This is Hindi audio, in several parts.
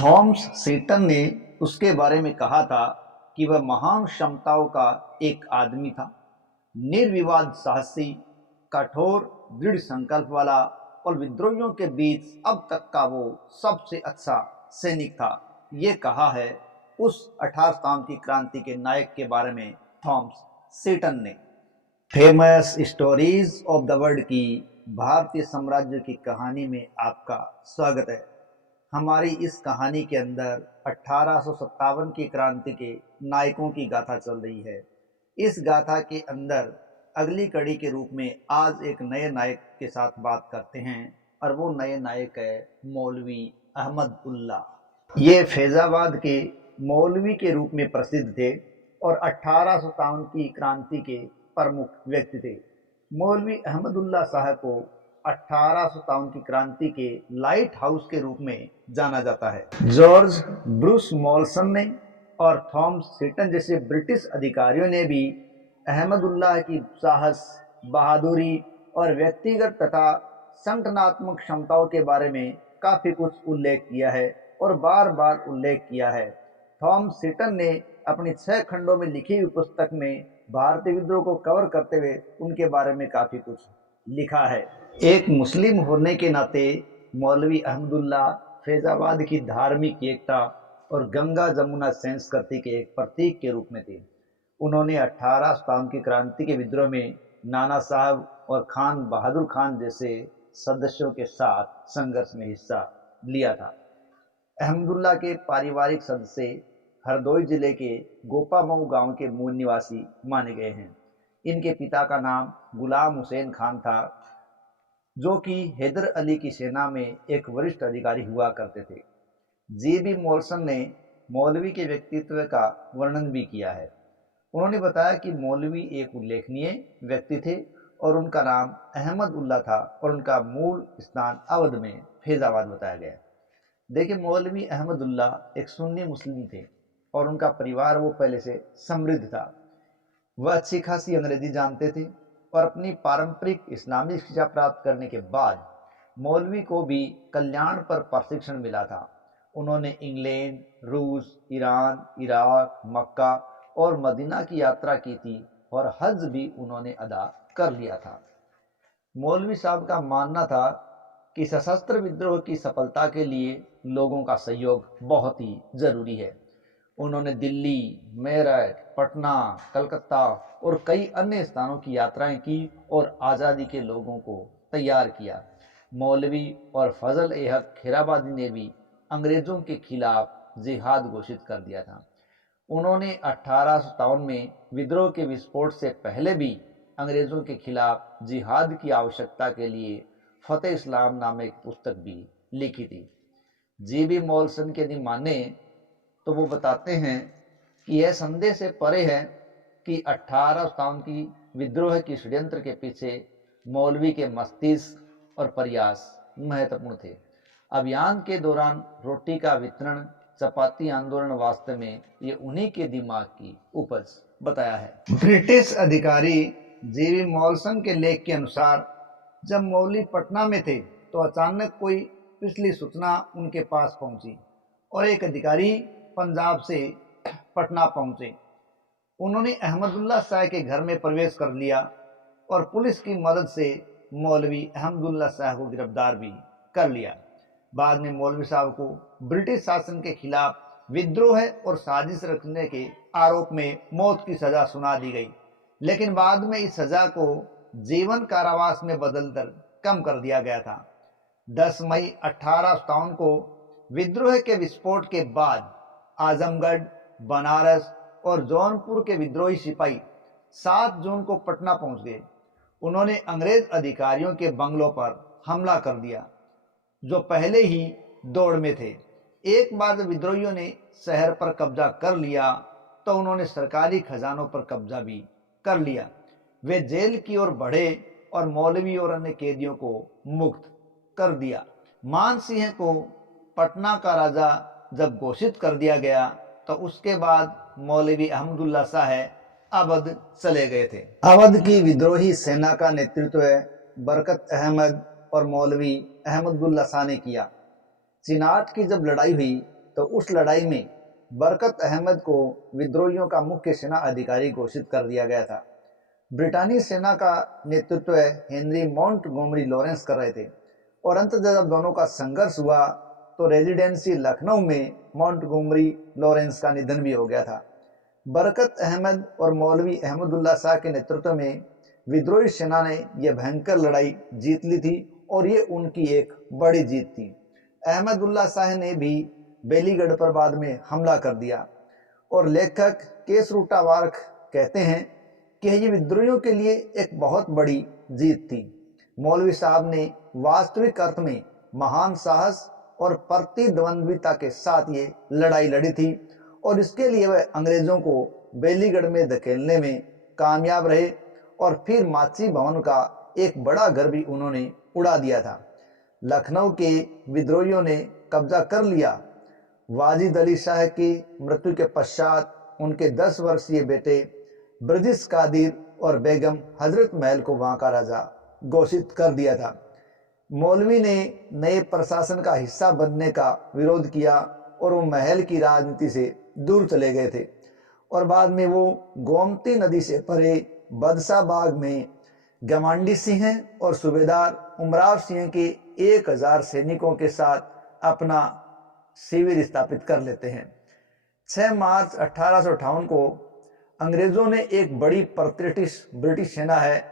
थॉमस सीटन ने उसके बारे में कहा था कि वह महान क्षमताओं का एक आदमी था, निर्विवाद साहसी, कठोर दृढ़ संकल्प वाला और विद्रोहियों के बीच अब तक का वो सबसे अच्छा सैनिक था। ये कहा है उस 18 सितंबर की क्रांति के नायक के बारे में थॉमस सीटन ने। Famous stories of the world की भारतीय साम्राज्य की कहानी में आपका स्वागत है। हमारी इस कहानी के अंदर 1857 की क्रांति के नायकों की गाथा चल रही है। इस गाथा के अंदर अगली कड़ी के रूप में आज एक नए नायक के साथ बात करते हैं और वो नए नायक है मौलवी अहमद उल्ला। ये फैजाबाद के मौलवी के रूप में प्रसिद्ध थे और 1857 की क्रांति के प्रमुख व्यक्ति थे। मौलवी अहमदुल्ला साहब को 1857 की क्रांति के लाइट हाउस के रूप में जाना जाता है। जॉर्ज ब्रूस मॉल्सन ने और थॉमस सीटन जैसे ब्रिटिश अधिकारियों ने भी अहमदुल्ला की साहस, बहादुरी और व्यक्तिगत तथा संगठनात्मक क्षमताओं के बारे में काफी कुछ उल्लेख किया है और बार बार उल्लेख किया है। थॉमस सीटन ने अपनी 6 खंडों में लिखी हुई पुस्तक में भारतीय विद्रोह को कवर करते हुए उनके बारे में काफी कुछ लिखा है। एक मुस्लिम होने के नाते मौलवी अहमदुल्ला फैजाबाद की धार्मिक एकता और गंगा जमुना संस्कृति के एक प्रतीक के रूप में थे। उन्होंने 1857 की क्रांति के विद्रोह में नाना साहब और खान बहादुर खान जैसे सदस्यों के साथ संघर्ष में हिस्सा लिया था। अहमदुल्ला के पारिवारिक सदस्य हरदोई जिले के गोपामऊ गांव के मूल निवासी माने गए हैं। इनके पिता का नाम गुलाम हुसैन खान था, जो कि हैदर अली की सेना में एक वरिष्ठ अधिकारी हुआ करते थे। जी.बी. मॉल्सन ने मौलवी के व्यक्तित्व का वर्णन भी किया है। उन्होंने बताया कि मौलवी एक उल्लेखनीय व्यक्ति थे और उनका नाम अहमद उल्ला था और उनका मूल स्थान अवध में फैजाबाद बताया गया। देखिए, मौलवी अहमदुल्ला एक सुन्नी मुस्लिम थे और उनका परिवार वो पहले से समृद्ध था। वह अच्छी खासी अंग्रेजी जानते थे और अपनी पारंपरिक इस्लामी शिक्षा प्राप्त करने के बाद मौलवी को भी कल्याण पर प्रशिक्षण मिला था। उन्होंने इंग्लैंड, रूस, ईरान, इराक, मक्का और मदीना की यात्रा की थी और हज भी उन्होंने अदा कर लिया था। मौलवी साहब का मानना था कि सशस्त्र विद्रोह की सफलता के लिए लोगों का सहयोग बहुत ही जरूरी है। उन्होंने दिल्ली, मेरठ, पटना, कलकत्ता और कई अन्य स्थानों की यात्राएं की और आज़ादी के लोगों को तैयार किया। मौलवी और फजल ए हक खैराबादी ने भी अंग्रेजों के खिलाफ जिहाद घोषित कर दिया था। उन्होंने 1857 में विद्रोह के विस्फोट से पहले भी अंग्रेजों के खिलाफ जिहाद की आवश्यकता के लिए फतेह इस्लाम नामक एक पुस्तक भी लिखी थी। जी.बी. मॉल्सन के यदि माने तो वो बताते हैं कि यह संदेह से परे है कि 1857 की विद्रोह की षड्यंत्र के पीछे मौलवी के मस्तिष्क और प्रयास महत्वपूर्ण थे। अभियान के दौरान रोटी का वितरण, चपाती आंदोलन वास्तव में ये उन्हीं के दिमाग की उपज बताया है। ब्रिटिश अधिकारी जी.बी. मॉल्सन के लेख के अनुसार जब मौलवी पटना में थे तो अचानक कोई पिछली सूचना उनके पास पहुंची और एक अधिकारी पंजाब से पटना पहुंचे। उन्होंने अहमदुल्ला शाह के घर में प्रवेश कर लिया और पुलिस की मदद से मौलवी अहमदुल्ला शाह को गिरफ्तार भी कर लिया। बाद में मौलवी साहब को ब्रिटिश शासन के खिलाफ विद्रोह और साजिश रचने के आरोप में मौत की सजा सुना दी गई, लेकिन बाद में इस सजा को जीवन कारावास में बदलकर कम कर दिया गया था। 10 मई 1857 को विद्रोह के विस्फोट के बाद आजमगढ़, बनारस और जौनपुर के विद्रोही सिपाही 7 जून को पटना पहुंच गए। उन्होंने अंग्रेज अधिकारियों के बंगलों पर हमला कर दिया, जो पहले ही दौड़ में थे। एक बार जब विद्रोहियों ने शहर पर कब्जा कर लिया तो उन्होंने सरकारी खजानों पर कब्जा भी कर लिया। वे जेल की ओर बढ़े और मौलवी और अन्य कैदियों को मुक्त कर दिया। मान सिंह को पटना का राजा जब घोषित कर दिया गया तो उसके बाद मौलवी अहमदुल्ला शाह अवध चले गए थे। अवध की विद्रोही सेना का नेतृत्व बरकत अहमद और मौलवी अहमदुल्ला शाह ने किया। चिनाट की जब लड़ाई हुई तो तो उस लड़ाई में बरकत अहमद को विद्रोहियों का मुख्य सेना अधिकारी घोषित कर दिया गया था। ब्रिटानी सेना का नेतृत्व हेनरी मॉन्टगोमरी लॉरेंस कर रहे थे और अंततः जब दोनों का संघर्ष हुआ तो रेजिडेंसी लखनऊ में मॉन्टगोमरी लॉरेंस का निधन भी हो गया था। बरकत अहमद और मौलवी अहमदुल्ला शाह के नेतृत्व में विद्रोही सेना ने यह भयंकर लड़ाई जीत ली थी और ये उनकी एक बड़ी जीत थी। अहमदुल्ला शाह ने भी बेलीगढ़ पर बाद में हमला कर दिया और लेखक केसरूटा वार्क कहते हैं कि ये विद्रोहियों के लिए एक बहुत बड़ी जीत थी। मौलवी साहब ने वास्तविक अर्थ में महान साहस और प्रतिद्वंद्विता के साथ ये लड़ाई लड़ी थी और इसके लिए वह अंग्रेजों को बेलीगढ़ में धकेलने में कामयाब रहे और फिर माची भवन का एक बड़ा घर भी उन्होंने उड़ा दिया था। लखनऊ के विद्रोहियों ने कब्जा कर लिया। वाजिद अली शाह की मृत्यु के पश्चात उनके 10 वर्षीय बेटे ब्रजिश कादिर और बेगम हजरत महल को वहां का राजा घोषित कर दिया था। मौलवी ने नए प्रशासन का हिस्सा बनने का विरोध किया और वो महल की राजनीति से दूर चले गए थे और बाद में वो गोमती नदी से परे बदशाह बाग में गमांडी सिंह और सूबेदार उमराव सिंह के 1000 सैनिकों के साथ अपना शिविर स्थापित कर लेते हैं। 6 मार्च 1858 को अंग्रेजों ने एक बड़ी ब्रिटिश सेना है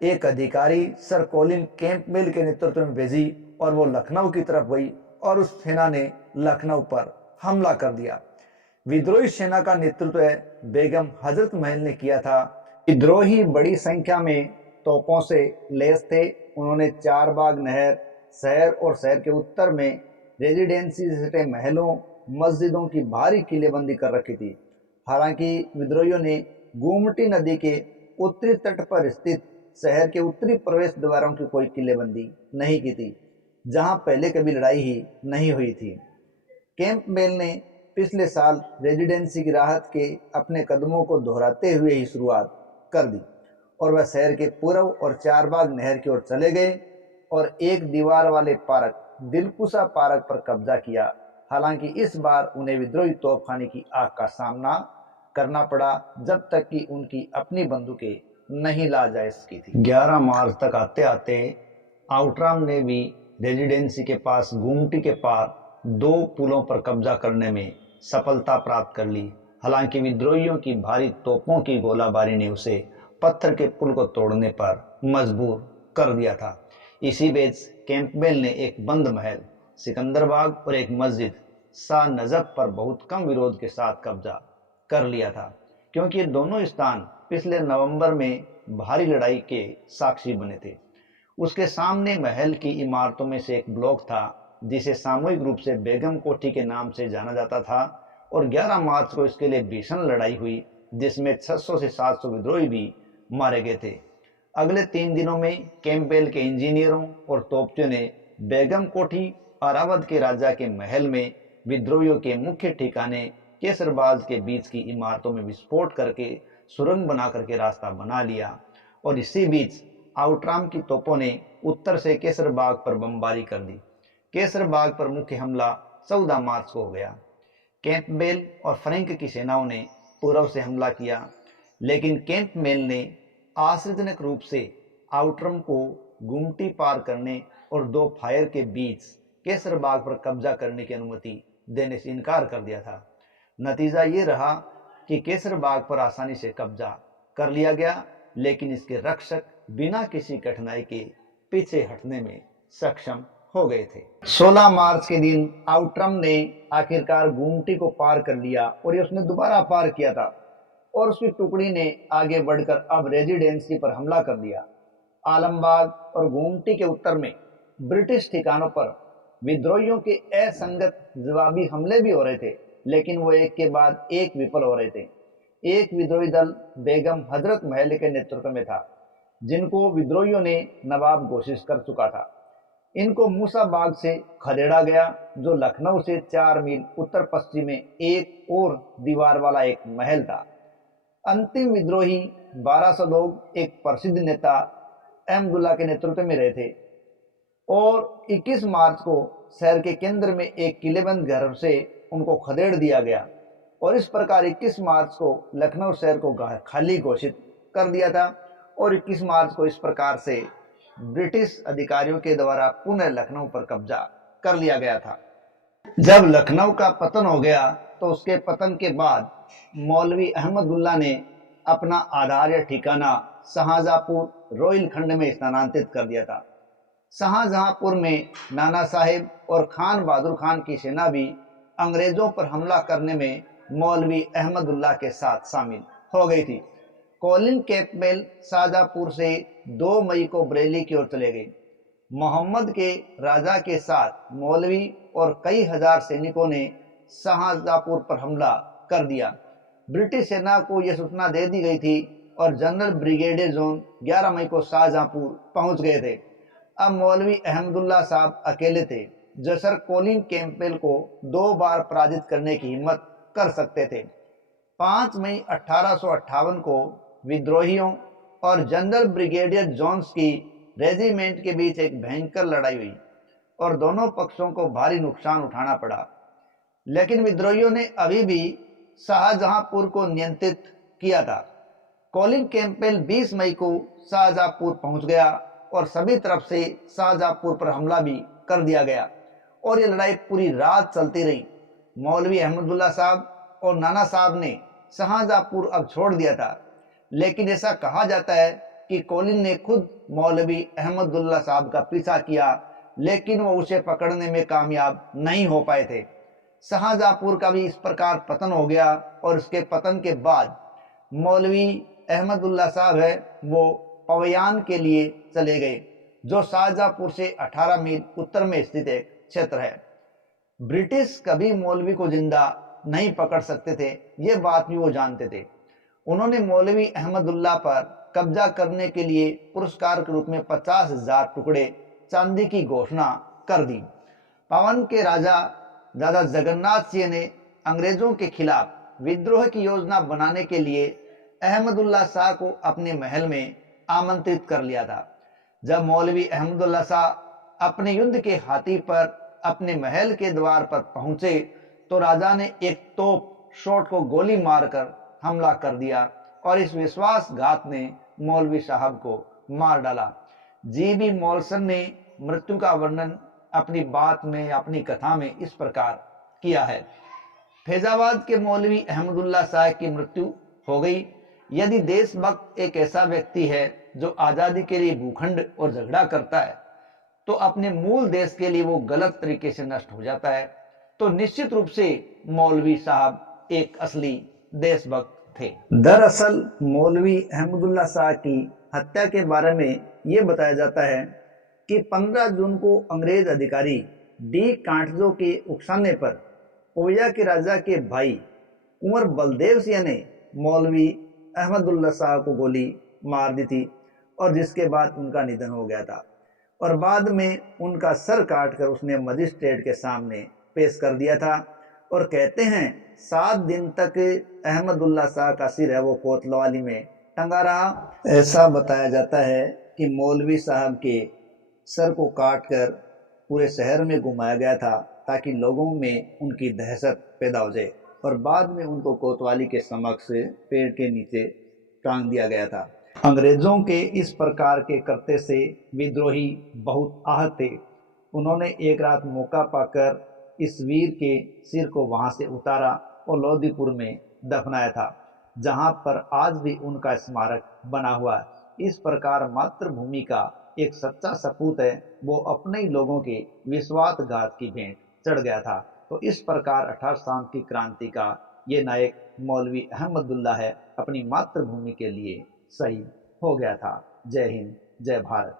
एक अधिकारी सर कॉलिन कैंपबेल के नेतृत्व में भेजी और वो लखनऊ की तरफ गई और उस सेना ने लखनऊ पर हमला कर दिया। विद्रोही सेना का नेतृत्व बेगम हजरत महल ने किया था। विद्रोही बड़ी संख्या में तोपों से लैस थे। उन्होंने चारबाग नहर, शहर और शहर के उत्तर में रेजिडेंसी से सटे महलों, मस्जिदों की भारी किलेबंदी कर रखी थी। हालांकि विद्रोहियों ने गोमती नदी के उत्तरी तट पर स्थित शहर के उत्तरी प्रवेश द्वारों की कोई किलेबंदी नहीं की थी, जहां पहले कभी लड़ाई ही नहीं हुई थी। कैंपबेल ने पिछले साल रेजिडेंसी की राहत के अपने कदमों को दोहराते हुए ही शुरुआत कर दी और वह शहर के पूर्व और चारबाग नहर की ओर चले गए और एक दीवार वाले पार्क दिलकुशा पार्क पर कब्जा किया। हालांकि इस बार उन्हें विद्रोही तोपखाने की आग का सामना करना पड़ा जब तक कि उनकी अपनी बंदूकें नहीं ला जा सकी थी। 11 मार्च तक आते आते आउटराम ने भी रेजिडेंसी के पास गुमटी के पार 2 पुलों पर कब्जा करने में सफलता प्राप्त कर ली। हालांकि विद्रोहियों की भारी तोपों की गोलाबारी ने उसे पत्थर के पुल को तोड़ने पर मजबूर कर दिया था। इसी बीच कैंपबेल ने एक बंद महल, सिकंदरबाग और एक मस्जिद शाह नजफ पर बहुत कम विरोध के साथ कब्जा कर लिया था, क्योंकि ये दोनों स्थान पिछले नवंबर में भारी लड़ाई के साक्षी बने थे। उसके सामने महल की इमारतों में से एक ब्लॉक था जिसे सामूहिक रूप से बेगम कोठी के नाम से जाना जाता था और 11 मार्च को इसके लिए भीषण लड़ाई हुई जिसमें 600 से 700 विद्रोही भी मारे गए थे। अगले 3 दिनों में कैंपबेल के इंजीनियरों और तोपचों ने बेगम कोठी और अवध के राजा के महल में विद्रोहियों के मुख्य ठिकाने केसरबाग के बीच की इमारतों में विस्फोट करके सुरंग बना करके रास्ता बना लिया और इसी बीच आउटराम की तोपों ने उत्तर से केसरबाग पर बमबारी कर दी। केसरबाग पर मुख्य हमला 14 मार्च को हो गया। कैंपबेल और फ्रैंक की सेनाओं ने पूर्व से हमला किया, लेकिन कैंपबेल ने आश्चर्यजनक रूप से आउटराम को गुमटी पार करने और 2 फायर के बीच केसरबाग पर कब्जा करने की अनुमति देने से इनकार कर दिया था। नतीजा ये रहा कि केसरबाग पर आसानी से कब्जा कर लिया गया, लेकिन इसके रक्षक बिना किसी कठिनाई के पीछे हटने में सक्षम हो गए थे। 16 मार्च के दिन आउटराम ने आखिरकार गुमटी को पार कर लिया और ये उसने दोबारा पार किया था और उसकी टुकड़ी ने आगे बढ़कर अब रेजिडेंसी पर हमला कर दिया। आलमबाग और गुमटी के उत्तर में ब्रिटिश ठिकानों पर विद्रोहियों के असंगत जवाबी हमले भी हो रहे थे, लेकिन वो एक के बाद एक विफल हो रहे थे। एक विद्रोही दल बेगम हजरत महल के नेतृत्व में था, जिनको विद्रोहियों ने नवाब घोषित कर चुका था। इनको मूसाबाग से खदेड़ा गया, जो लखनऊ से 4 मील उत्तर पश्चिम में एक और दीवार वाला एक महल था। अंतिम विद्रोही 1200 लोग एक प्रसिद्ध नेता अहमदुल्ला के नेतृत्व में रहे थे और 21 मार्च को शहर के केंद्र में एक किलेबंद घर से उनको खदेड़ दिया गया और इस प्रकार 21 मार्च को लखनऊ शहर को खाली घोषित कर दिया था और 21 मार्च को इस प्रकार से ब्रिटिश अधिकारियों के द्वारा पुनः लखनऊ पर कब्जा कर लिया गया था। जब लखनऊ का पतन हो गया तो उसके पतन के बाद मौलवी अहमदुल्ला ने अपना आधार या ठिकाना शाहजहांपुर रोहिलखंड में स्थानांतरित कर दिया था। शाहजहांपुर में नाना साहिब और खान बहादुर खान की सेना भी अंग्रेजों पर हमला करने में मौलवी अहमदुल्ला के साथ शामिल हो गई थी। कॉलिन कैंपबेल शाहजहांपुर से 2 मई को बरेली की ओर चले गए। मोहम्मद के राजा के साथ मौलवी और कई हजार सैनिकों ने शाहजहांपुर पर हमला कर दिया। ब्रिटिश सेना को यह सूचना दे दी गई थी और जनरल ब्रिगेडियर जोन 11 मई को शाहजहांपुर पहुंच गए थे। अब मौलवी अहमदुल्ला साहब अकेले थे जो सर कॉलिन कैंपबेल को 2 बार पराजित करने की हिम्मत कर सकते थे। 5 मई 1858 को विद्रोहियों और जनरल ब्रिगेडियर जोन्स की रेजिमेंट के बीच एक भयंकर लड़ाई हुई और दोनों पक्षों को भारी नुकसान उठाना पड़ा, लेकिन विद्रोहियों ने अभी भी शाहजहांपुर को नियंत्रित किया था। कॉलिन कैंपबेल 20 मई को शाहजहांपुर पहुंच गया और सभी तरफ से शाहजहांपुर पर हमला भी कर दिया गया और ये लड़ाई पूरी रात चलती रही। मौलवी अहमदुल्ला साहब और नाना साहब ने शाहजहांपुर अब छोड़ दिया था, लेकिन ऐसा कहा जाता है कि कॉलिन ने खुद मौलवी अहमदुल्ला साहब का पीछा किया, लेकिन वो उसे पकड़ने में कामयाब नहीं हो पाए थे। शाहजहांपुर का भी इस प्रकार पतन हो गया और उसके पतन के बाद मौलवी अहमदुल्ला साहब है वो पवयान के लिए चले गए, जो शाहजहांपुर से 18 मील उत्तर में स्थित एक क्षेत्र है। ब्रिटिश कभी मौलवी को जिंदा नहीं पकड़ सकते थे, ये बात भी वो जानते थे। उन्होंने मौलवी अहमदुल्ला पर कब्जा करने के लिए पुरस्कार के रूप में 50,000 टुकड़े चांदी की घोषणा कर दी। पवन के राजा दादा जगन्नाथ सिंह ने अंग्रेजों के खिलाफ विद्रोह की योजना बनाने के लिए अहमदुल्ला शाह को अपने महल में आमंत्रित कर लिया था। जब मौलवी अहमदुल्ला शाह अपने युद्ध के हाथी पर अपने महल के द्वार पर पहुंचे तो राजा ने एक तोप शॉट को गोली मारकर हमला कर दिया और इस विश्वासघात ने मौलवी साहब को मार डाला। जी.बी. मॉलसन ने मृत्यु का वर्णन अपनी बात में, अपनी कथा में इस प्रकार किया है। फैजाबाद के मौलवी अहमदुल्ला शाह की मृत्यु हो गई। यदि देशभक्त एक ऐसा व्यक्ति है जो आजादी के लिए भूखंड और झगड़ा करता है तो अपने मूल देश के लिए वो गलत तरीके से नष्ट हो जाता है, तो निश्चित रूप से मौलवी साहब एक असली देशभक्त थे। दरअसल मौलवी अहमदुल्ला शाह की हत्या के बारे में ये बताया जाता है कि 15 जून को अंग्रेज अधिकारी डी कांटजो के उकसाने पर पोया के राजा के भाई कुंवर बलदेव सिंह ने मौलवी अहमदुल्ला शाह को गोली मार दी थी और जिसके बाद उनका निधन हो गया था और बाद में उनका सर काटकर उसने मजिस्ट्रेट के सामने पेश कर दिया था और कहते हैं 7 दिन तक अहमदुल्ला शाह का सिर है वो कोतवाली में टंगा रहा। ऐसा बताया जाता है कि मौलवी साहब के सर को काटकर पूरे शहर में घुमाया गया था ताकि लोगों में उनकी दहशत पैदा हो जाए और बाद में उनको कोतवाली के समक्ष पेड़ के नीचे टांग दिया गया था। अंग्रेजों के इस प्रकार के करते से विद्रोही बहुत आहत थे। उन्होंने एक रात मौका पाकर इस वीर के सिर को वहां से उतारा और लोदीपुर में दफनाया था, जहां पर आज भी उनका स्मारक बना हुआ है। इस प्रकार मातृभूमि का एक सच्चा सपूत है वो अपने ही लोगों के विश्वासघात की भेंट चढ़ गया था। तो इस प्रकार 18 साल की क्रांति का ये नायक मौलवी अहमदुल्ला है अपनी मातृभूमि के लिए शहीद हो गया था। जय हिंद, जय भारत।